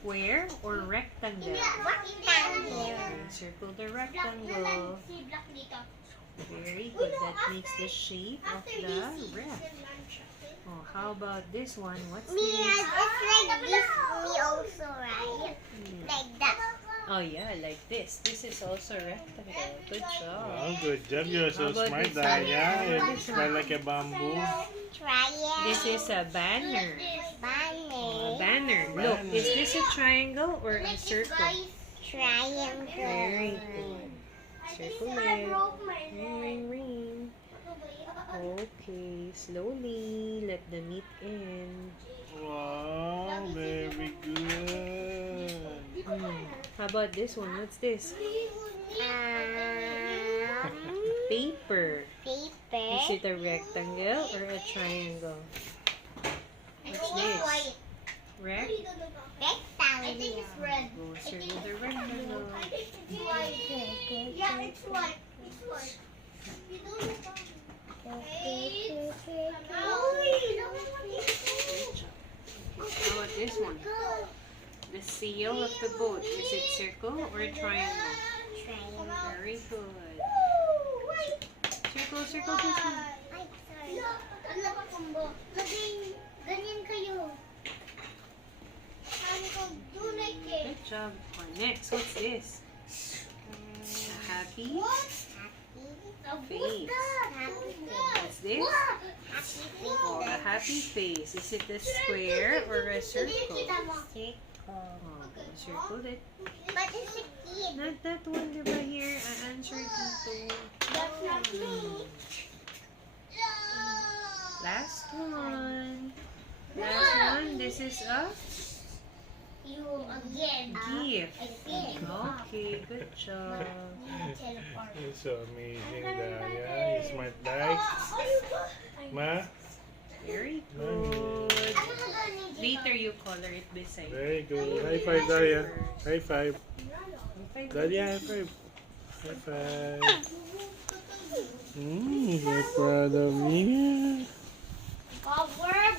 square or rectangle? Rectangle. Okay, circle the rectangle. Very good. That makes the shape of the ref. Oh, how about this one? What's Me, this? it's like this. Me also, right? Like that. Oh yeah, like this. This is also rectangle. Good job. Oh, good job. You're so How about smart, this one? Daya. It's kind like a bamboo. Triangle. This is a banner. Banner. A banner. Look, is this a triangle or a circle? Triangle. Very good. Circle it. Ring, ring, ring. Okay, slowly. Let the meat in. Wow, very good. How about this one? What's this? Paper. Paper. Is it a rectangle or a triangle? What's this? Rec? Rectangle. Go circle the rectangle. Yeah, it's white. It's white. How about this one? The sail of the boat. Is it circle or a triangle? Very good. Circle, circle this one. Ganyan kayo. Good job. Oh, next, what's this? A happy face. What's this? Oh, a happy face. Is it a square or a circle? Oh, circle it. But it's a kid. Not that one, diba here? I answered dito. That's not me. Last one. Last one. This is a You again. gift. Again. Okay, good job. Teleport. You're so amazing, Daya. You smart like. Ma? Very good. Later you color it beside. Very good. High five, Daya. High five. Daya, high five. High five. You're proud of me. Cover